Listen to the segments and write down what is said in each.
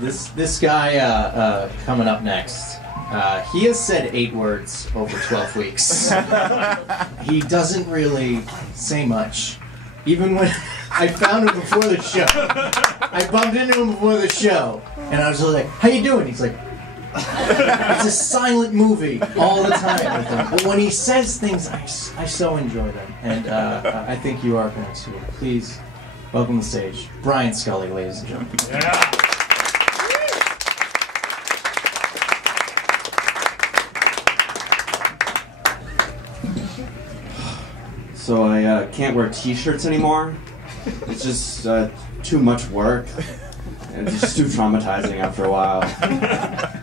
This guy coming up next, he has said 8 words over 12 weeks. He doesn't really say much. Even when I found him before the show, I bumped into him before the show, and I was like, "How you doing?" He's like, it's a silent movie all the time with him. But when he says things, I so enjoy them, and I think you are going to. Please welcome to the stage, Brian Scully, ladies and gentlemen. Yeah. So I can't wear t-shirts anymore. It's just too much work, and it's just too traumatizing after a while.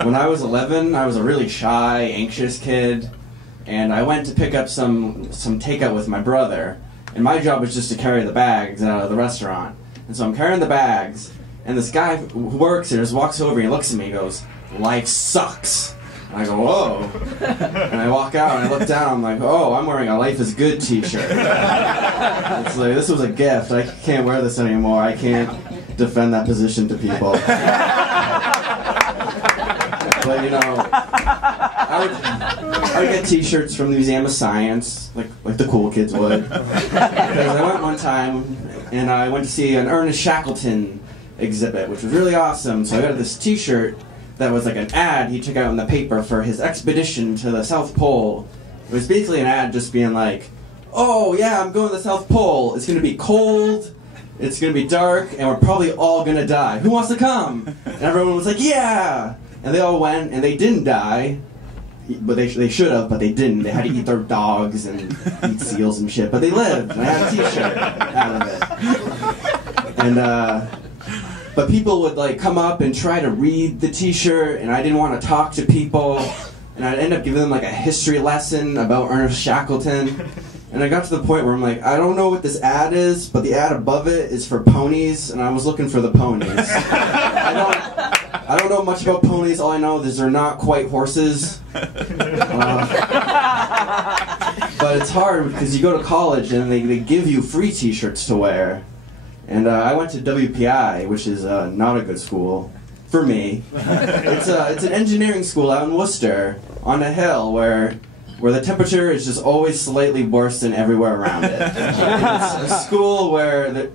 When I was 11, I was a really shy, anxious kid, and I went to pick up some takeout with my brother, and my job was just to carry the bags out of the restaurant. And so I'm carrying the bags, and this guy who works here just walks over and he looks at me and goes, "Life sucks." And I go, "Whoa." And I walk out and I look down, I'm like, "Oh, I'm wearing a Life is Good t-shirt." It's like, this was a gift. I can't wear this anymore. I can't defend that position to people. But you know, I would get t-shirts from the Museum of Science, like the cool kids would. Because I went one time and I went to see an Ernest Shackleton exhibit, which was really awesome. So I got this t-shirt that was like an ad he took out in the paper for his expedition to the South Pole. It was basically an ad just being like, "Oh yeah, I'm going to the South Pole. It's going to be cold, it's going to be dark, and we're probably all going to die. Who wants to come?" And everyone was like, "Yeah!" And they all went, and they didn't die. But they should have, but they didn't. They had to eat their dogs and eat seals and shit. But they lived, and I had a t-shirt out of it. And, but people would like come up and try to read the t-shirt, and I didn't want to talk to people, and I'd end up giving them like a history lesson about Ernest Shackleton. And I got to the point where I'm like, I don't know what this ad is, but the ad above it is for ponies, and I was looking for the ponies. I don't know much about ponies. All I know is they're not quite horses. But it's hard because you go to college and they give you free t-shirts to wear. And I went to WPI, which is not a good school for me. It's an engineering school out in Worcester, on a hill where the temperature is just always slightly worse than everywhere around it. It's a school where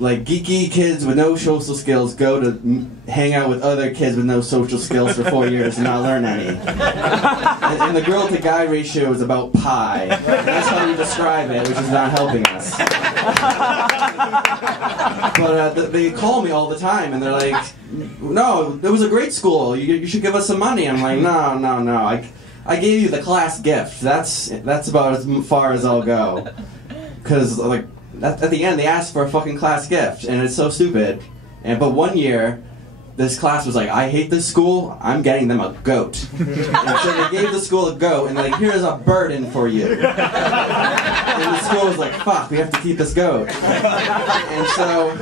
like geeky kids with no social skills go to hang out with other kids with no social skills for 4 years and not learn any. And the girl to guy ratio is about pi. That's how we describe it, which is not helping us. But they call me all the time and they're like, "No, it was a great school. You should give us some money." I'm like, no. I gave you the class gift. That's about as far as I'll go. Because like, at the end, they asked for a fucking class gift, and it's so stupid. But one year, this class was like, "I hate this school, I'm getting them a goat." And so they gave the school a goat, and they're like, "Here's a burden for you." And the school was like, "Fuck, we have to keep this goat." And so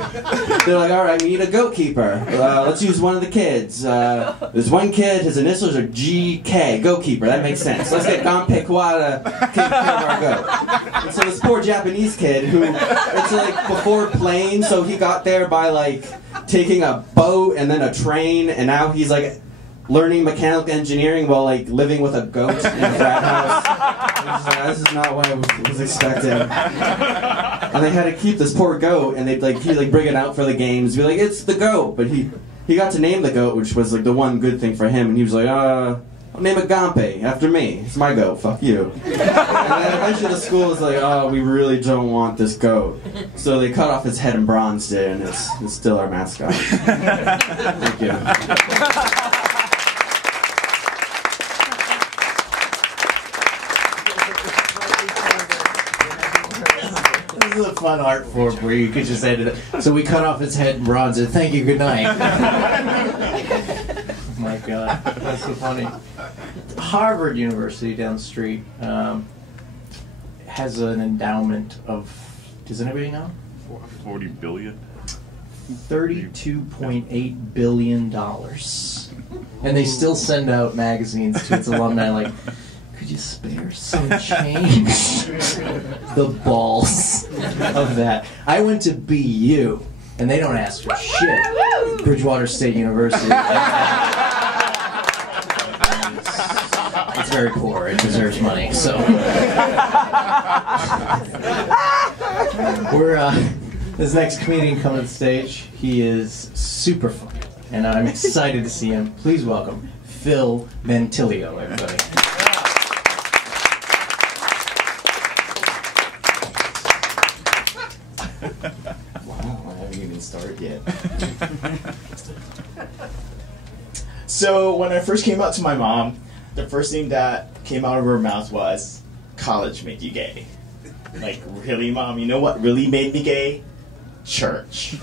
they're like, "All right, we need a goat keeper. Let's use one of the kids. There's one kid, his initials are GK, goat keeper. That makes sense. Let's get Gampe Kawada to take care of our goat." And so this poor Japanese kid, who, it's like before planes, so he got there by like taking a boat and then a train, and now he's like learning mechanical engineering while like living with a goat in a frat house. This is not what I was expecting. And they had to keep this poor goat, and he'd bring it out for the games, be like, "It's the goat." But he got to name the goat, which was like the one good thing for him, and he was like, "I'll name it Gampe after me. It's my goat. Fuck you." And then eventually the school was like, "Oh, we really don't want this goat." So they cut off his head and bronzed it, and it's still our mascot. Thank you. This is a fun art form where you could just end it. So we cut off his head and bronze it. "Thank you, good night." Oh my God, that's so funny. Harvard University down the street has an endowment of, does anybody know? 40 billion? $32.8 billion. And they still send out magazines to its alumni like, "Could you spare some change?" The balls of that. I went to BU, and they don't ask for shit. Bridgewater State University. It's very poor. It deserves money. So this next comedian coming to the stage. He is super funny, and I'm excited to see him. Please welcome Phil Mantilio, everybody. Wow, I haven't even started yet. So when I first came out to my mom, the first thing that came out of her mouth was, "College made you gay." Like, really, Mom? You know what really made me gay? Church.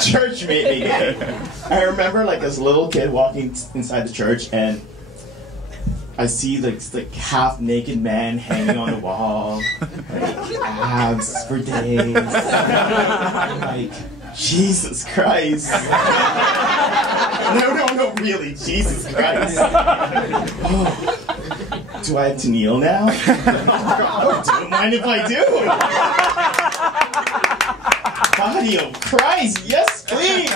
Church made me gay. I remember, like, as a little kid walking inside the church, and I see like half-naked men hanging on the wall, like abs for days. I'm like, Jesus Christ. No, really, Jesus Christ. Oh, do I have to kneel now? Oh, don't mind if I do. Body of Christ, yes, please.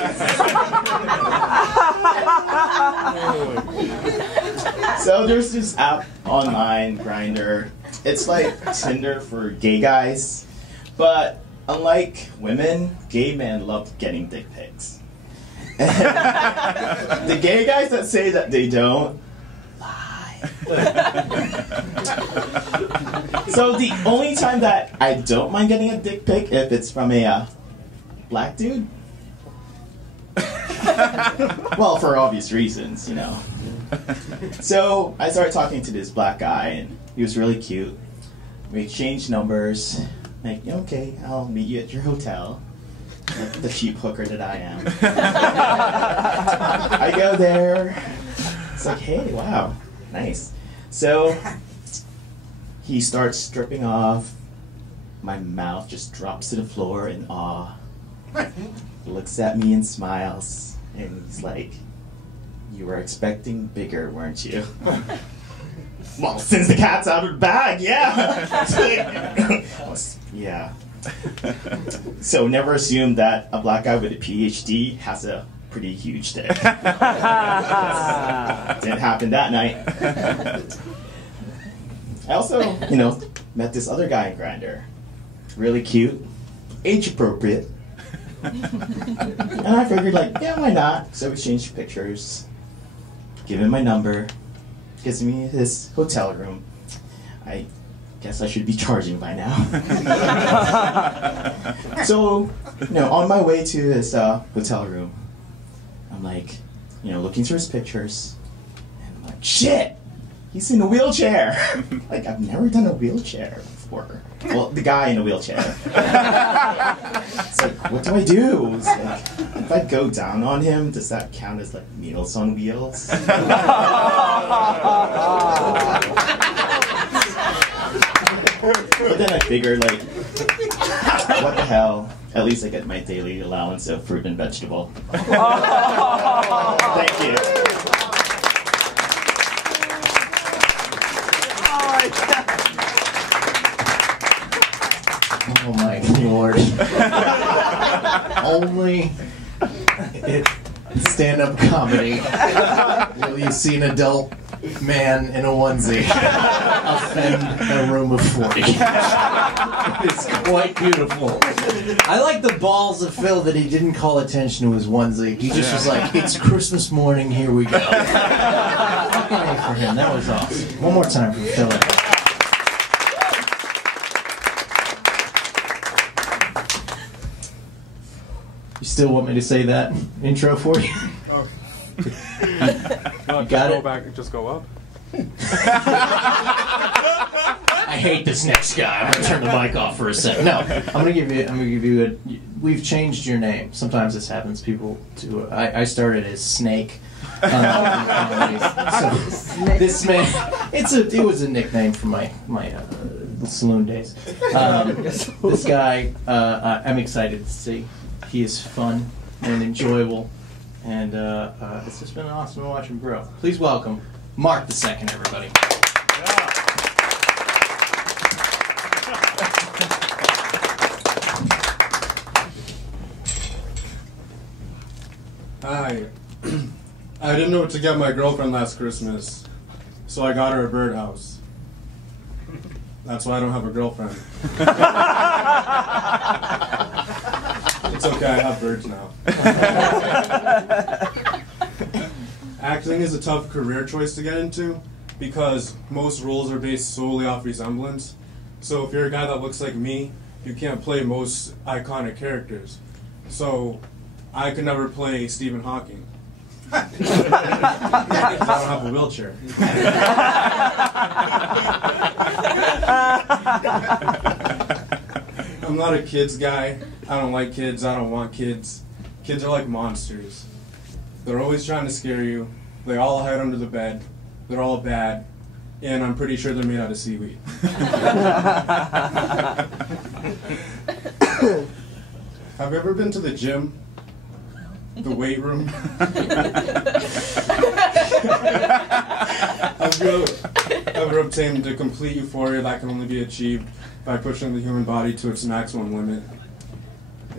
So there's this app online, Grindr. It's like Tinder for gay guys, but unlike women, gay men love getting dick pics. The gay guys that say that they don't, lie. So the only time that I don't mind getting a dick pic if it's from a black dude. Well, for obvious reasons, you know. So I started talking to this black guy, and he was really cute. We exchanged numbers. Like, okay, I'll meet you at your hotel. Like the cheap hooker that I am. I go there. It's like, hey, wow, nice. So he starts stripping off. My mouth just drops to the floor in awe. Looks at me and smiles, and he's like, "You were expecting bigger, weren't you?" Well, since the cat's out of the bag, yeah. Yeah. So never assume that a black guy with a PhD has a pretty huge dick. Didn't happen that night. I also, met this other guy in Grindr. Really cute, age appropriate. And I figured, like, yeah, why not? So we exchanged pictures. Give him my number. Gives me his hotel room. I guess I should be charging by now. So, on my way to his hotel room, I'm like, looking through his pictures, and I'm like, shit, he's in a wheelchair. Like, I've never done a wheelchair before. Well, the guy in a wheelchair. It's like, what do I do? It's like, if I go down on him, does that count as like Meals on Wheels? But then I figured, like, what the hell? At least I get my daily allowance of fruit and vegetable. Thank you. Oh my Lord. Only in stand-up comedy will you see an adult man in a onesie offend a room of 40. It's quite beautiful. I like the balls of Phil that he didn't call attention to his onesie. He just was like, it's Christmas morning, here we go. Fucking A for him. That was awesome. One more time for Phil. You still want me to say that intro for you? Oh. You got it? Back and just go up? I hate this next guy. I'm gonna turn the mic off for a second. No, I'm gonna give you a. We've changed your name. Sometimes this happens. People do. I started as Snake. So this man, it was a nickname from my saloon days. This guy, I'm excited to see. He is fun and enjoyable, and it's just been awesome to watch him grow. Please welcome Mark II, everybody. Hi. I didn't know what to get my girlfriend last Christmas, so I got her a birdhouse. That's why I don't have a girlfriend. It's okay, I have birds now. Acting is a tough career choice to get into because most roles are based solely off resemblance. So if you're a guy that looks like me, you can't play most iconic characters. So I could never play Stephen Hawking. I don't have a wheelchair. I'm not a kids guy. I don't like kids. I don't want kids. Kids are like monsters. They're always trying to scare you. They all hide under the bed. They're all bad. And I'm pretty sure they're made out of seaweed. Have you ever been to the gym? The weight room? Have you ever obtained a complete euphoria that can only be achieved by pushing the human body to its maximum limit?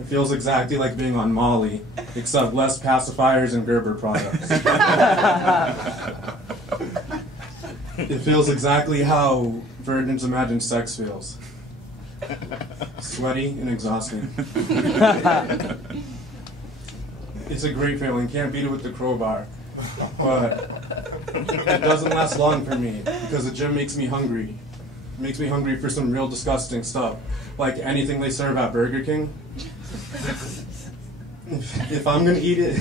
It feels exactly like being on Molly, except less pacifiers and Gerber products. It feels exactly how virgins imagine sex feels. Sweaty and exhausting. It's a great feeling, can't beat it with the crowbar. But it doesn't last long for me, because the gym makes me hungry. It makes me hungry for some real disgusting stuff, like anything they serve at Burger King. If I'm gonna eat it,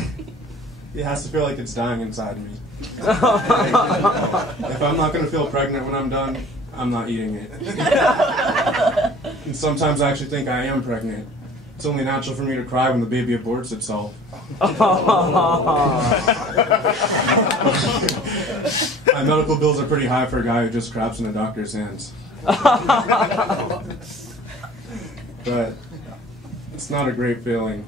it has to feel like it's dying inside me. If I'm not gonna feel pregnant when I'm done, I'm not eating it. And sometimes I actually think I am pregnant. It's only natural for me to cry when the baby aborts itself. My medical bills are pretty high for a guy who just craps in a doctor's hands. But it's not a great feeling.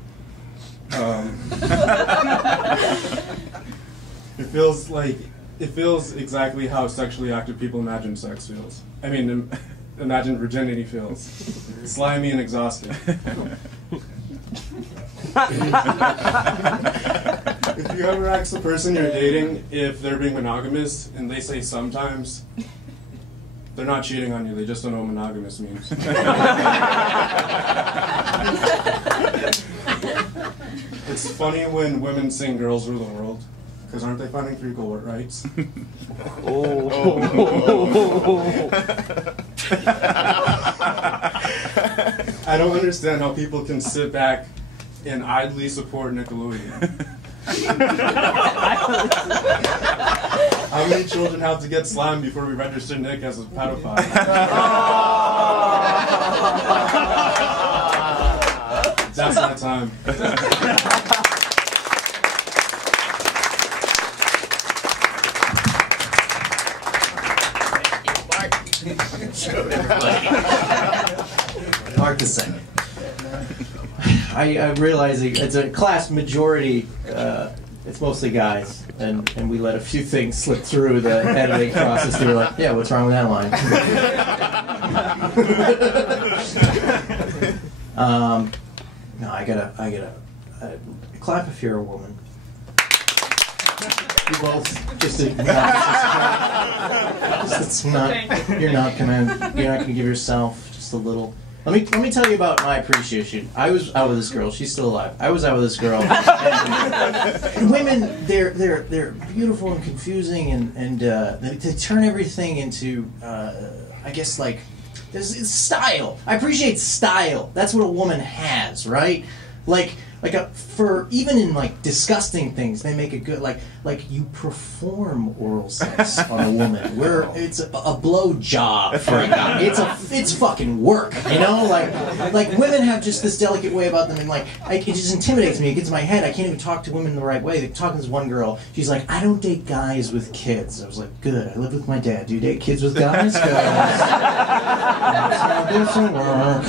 It feels exactly how sexually active people imagine sex feels. I mean, imagine virginity feels. Slimy and exhausting. If you ever ask the person you're dating if they're being monogamous and they say sometimes, they're not cheating on you, they just don't know what monogamous means. It's funny when women sing Girls Rule the World, because aren't they fighting for equal rights? I don't understand how people can sit back and idly support Nickelodeon. How many children have to get slimed before we register Nick as a pedophile? That's my time. Mark the second. I realize it's a class majority. It's mostly guys, and we let a few things slip through the editing process. They were like, "Yeah, what's wrong with that line?" No, I gotta clap if you're a woman. You both just you're not gonna give yourself just a little. Let me tell you about my appreciation. I was out with this girl. She's still alive. I was out with this girl. And women, they're beautiful and confusing, and they turn everything into, I guess, like, it's style. I appreciate style. That's what a woman has, right? For even in like disgusting things, they make it good. Like you perform oral sex on a woman, where it's a blow job for a guy. It's fucking work, you know. Like women have just this delicate way about them, and it just intimidates me. It gets in my head. I can't even talk to women the right way. They're talking to this one girl. She's like, I don't date guys with kids. I was like, good. I live with my dad. Do you date kids with guys? That's how this will work.